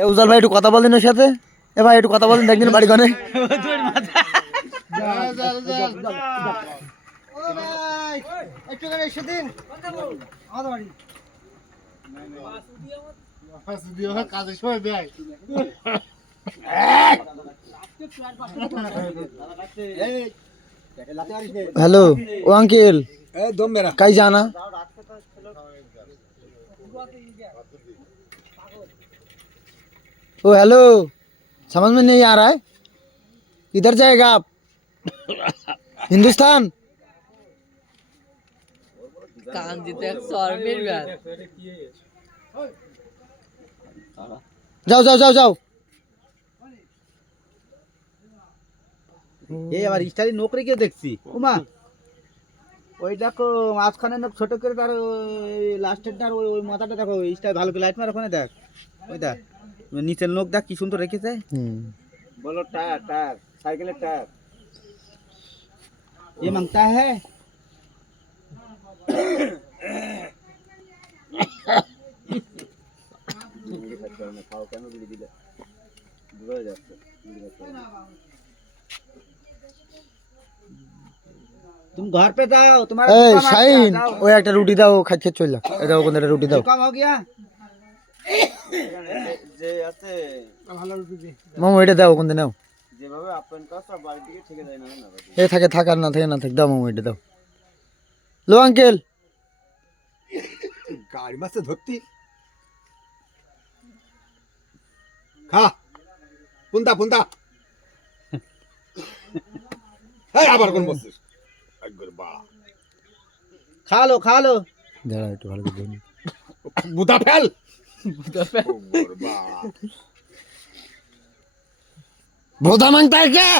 এ উজাল ভাই একটু কথা বলেন ওর সাথে। এ ভাই একটু কথা বলেন, দেখবেন বাড়ি কোনে। हेलो ओ अंकिल दम मेरा कहीं जाना? ओ हेलो, समझ में नहीं आ रहा है, किधर जाएगा आप? हिंदुस्तान? जाओ जाओ जाओ जाओ। এই আবার স্টাইল নকরি কে দেখছি ওমা ওই দেখো মাঝখানে না ছোট করে তার লাস্টেরটার ওই ওই মাথাটা দেখো স্টাইল ভালো করে লাইট মার ওখানে দেখ ওই দেখ নিচের নখ দেখ কি সুন্দর রেখেছে বলো টায়ার টায়ার সাইকেলের টায়ার ये मांगता है খাও কেন বিড়ি দিলে বুঝা যাচ্ছে तुम घर पे जाओ तुम्हारा ए काम आ गया, शाहीन जाओ। ओ একটা রুটি দাও, খাইতে চল যা। এটা ওখানে একটা রুটি দাও। काम हो गया যে আছে ভালো রুটি দে মামু এটা দাও, ওখানে নাও। যেভাবে আপন কাছে বাড়ি থেকে ঠিক যায় না না এ থাকে থাক আর না থাকে না থাক, দাও মামু এটা দাও। লো আঙ্কেল গাড়ি মাছে ধরতি খা পুন্তা পুন্তা এই আবার কোন বসছিস একবার বা खा लो দাঁড়া একটু ভালো করে দিন। বুদা ফেল বা ভোদা মাংতা কে?